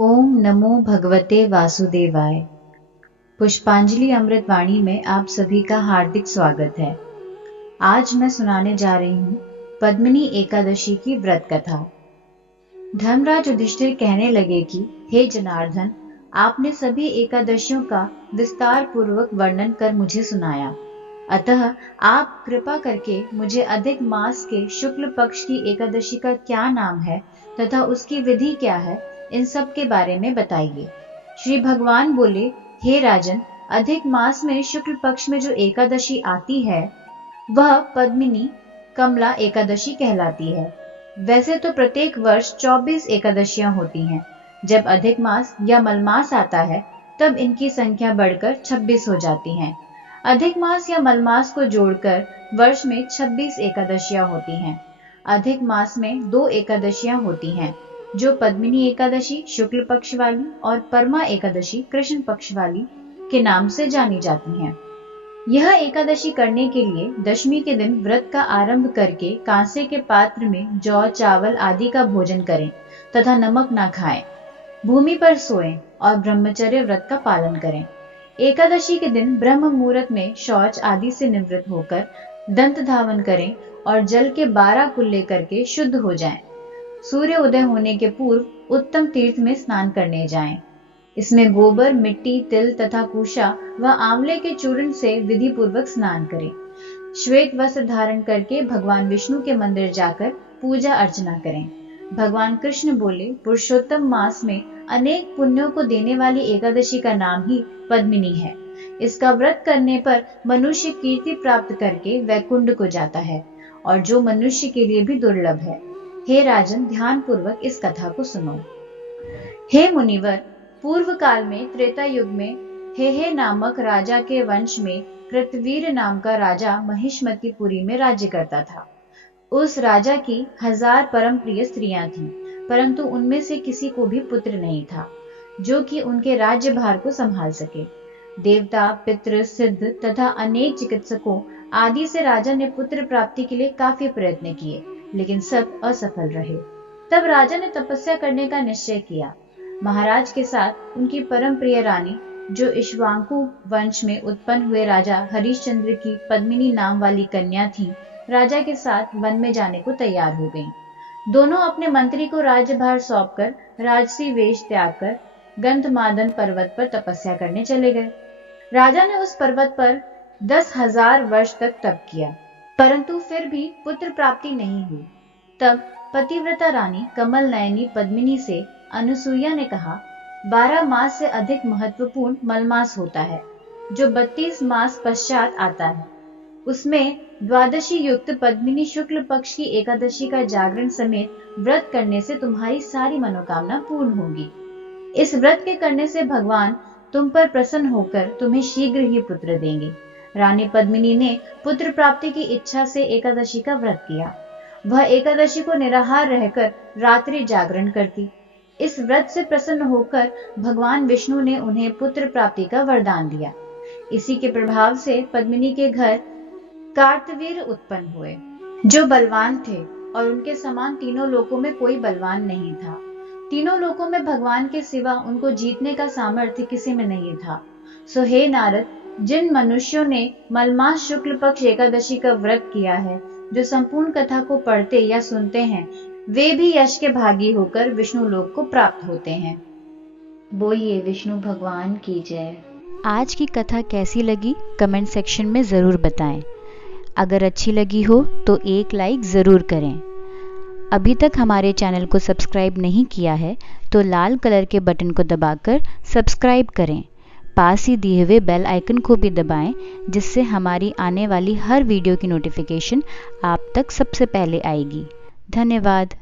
ओम नमो भगवते वासुदेवाय। पुष्पांजलि अमृतवाणी में आप सभी का हार्दिक स्वागत है। आज मैं सुनाने जा रही हूँ पद्मिनी एकादशी की व्रत कथा। धर्मराज युधिष्ठिर कहने लगे कि हे जनार्दन, आपने सभी एकादशियों का विस्तार पूर्वक वर्णन कर मुझे सुनाया, अतः आप कृपा करके मुझे अधिक मास के शुक्ल पक्ष की एकादशी का क्या नाम है तथा उसकी विधि क्या है, इन सब के बारे में बताइए। श्री भगवान बोले, हे राजन, अधिक मास में शुक्ल पक्ष में जो एकादशी आती है वह पद्मिनी कमला एकादशी कहलाती है। वैसे तो प्रत्येक वर्ष 24 एकादशियां होती हैं। जब अधिक मास या मलमास आता है तब इनकी संख्या बढ़कर 26 हो जाती हैं। अधिक मास या मलमास को जोड़कर वर्ष में 26 एकादशियां होती हैं। अधिक मास में 2 एकादशियां होती हैं, जो पद्मिनी एकादशी शुक्ल पक्ष वाली और परमा एकादशी कृष्ण पक्ष वाली के नाम से जानी जाती हैं। यह एकादशी करने के लिए दशमी के दिन व्रत का आरंभ करके कांसे के पात्र में जौ, चावल आदि का भोजन करें तथा नमक न खाएं, भूमि पर सोएं और ब्रह्मचर्य व्रत का पालन करें। एकादशी के दिन ब्रह्म मुहूर्त में शौच आदि से निवृत्त होकर दंत धावन करें और जल के 12 कुल्ले करके शुद्ध हो जाएं। सूर्य उदय होने के पूर्व उत्तम तीर्थ में स्नान करने जाएं। इसमें गोबर, मिट्टी, तिल तथा कुशा व आंवले के चूर्ण से विधि पूर्वक स्नान करें। श्वेत वस्त्र धारण करके भगवान विष्णु के मंदिर जाकर पूजा अर्चना करें। भगवान कृष्ण बोले, पुरुषोत्तम मास में अनेक पुण्यों को देने वाली एकादशी का नाम ही पद्मिनी है। इसका व्रत करने पर मनुष्य कीर्ति प्राप्त करके वैकुंठ को जाता है, और जो मनुष्य के लिए भी दुर्लभ है। हे राजन, ध्यान पूर्वक इस कथा को सुनो। हे मुनिवर, पूर्व काल में त्रेता युग में हे नामक राजा के वंश में कृतवीर नाम का राजा महिष्मतीपुरी में राज्य करता था। उस राजा की 1000 परम प्रिय स्त्रियां थीं, परंतु उनमें से किसी को भी पुत्र नहीं था जो कि उनके राज्य भार को संभाल सके। देवता, पितृ, सिद्ध तथा अनेक चिकित्सकों आदि से राजा ने पुत्र प्राप्ति के लिए काफी प्रयत्न किए, लेकिन सब असफल रहे। तब राजा ने तपस्या करने का निश्चय किया। महाराज के साथ उनकी परम प्रिय रानी, जो इक्ष्वाकु वंश में उत्पन्न हुए राजा हरिश्चंद्र की पद्मिनी नाम वाली कन्या थी, राजा के साथ वन में जाने को तैयार हो गईं। दोनों अपने मंत्री को राज्यभार सौंपकर राजसी वेश त्याग कर गंधमादन पर्वत पर तपस्या करने चले गए। राजा ने उस पर्वत पर 10,000 वर्ष तक तप किया, परंतु फिर भी पुत्र प्राप्ति नहीं हुई। तब पतिव्रता रानी कमल नयनी पद्मिनी से अनुसुईया ने कहा, 12 मास से अधिक महत्वपूर्ण मलमास होता है, जो 32 मास पश्चात आता है। उसमें द्वादशी युक्त पद्मिनी शुक्ल पक्ष की एकादशी का जागरण समेत व्रत करने से तुम्हारी सारी मनोकामना पूर्ण होगी। इस व्रत के करने से भगवान तुम पर प्रसन्न होकर तुम्हें शीघ्र ही पुत्र देंगे। रानी पद्मिनी ने पुत्र प्राप्ति की इच्छा से एकादशी का व्रत किया। वह एकादशी को निराहार रहकर रात्रि जागरण करती। इस व्रत से प्रसन्न होकर भगवान विष्णु ने उन्हें पुत्र प्राप्ति का वरदान दिया। इसी के प्रभाव से पद्मिनी के घर कार्तवीर उत्पन्न हुए, जो बलवान थे, और उनके समान तीनों लोकों में कोई बलवान नहीं था। तीनों लोकों में भगवान के सिवा उनको जीतने का सामर्थ्य किसी में नहीं था। सो हे नारद, जिन मनुष्यों ने मलमास शुक्ल पक्ष एकादशी का व्रत किया है, जो संपूर्ण कथा को पढ़ते या सुनते हैं, वे भी यश के भागी होकर विष्णु लोक को प्राप्त होते हैं। बोलिए विष्णु भगवान की जय। आज की कथा कैसी लगी कमेंट सेक्शन में ज़रूर बताएं। अगर अच्छी लगी हो तो एक लाइक ज़रूर करें। अभी तक हमारे चैनल को सब्सक्राइब नहीं किया है तो लाल कलर के बटन को दबाकर सब्सक्राइब करें। पास ही दिए हुए बेल आइकन को भी दबाएं, जिससे हमारी आने वाली हर वीडियो की नोटिफिकेशन आप तक सबसे पहले आएगी। धन्यवाद।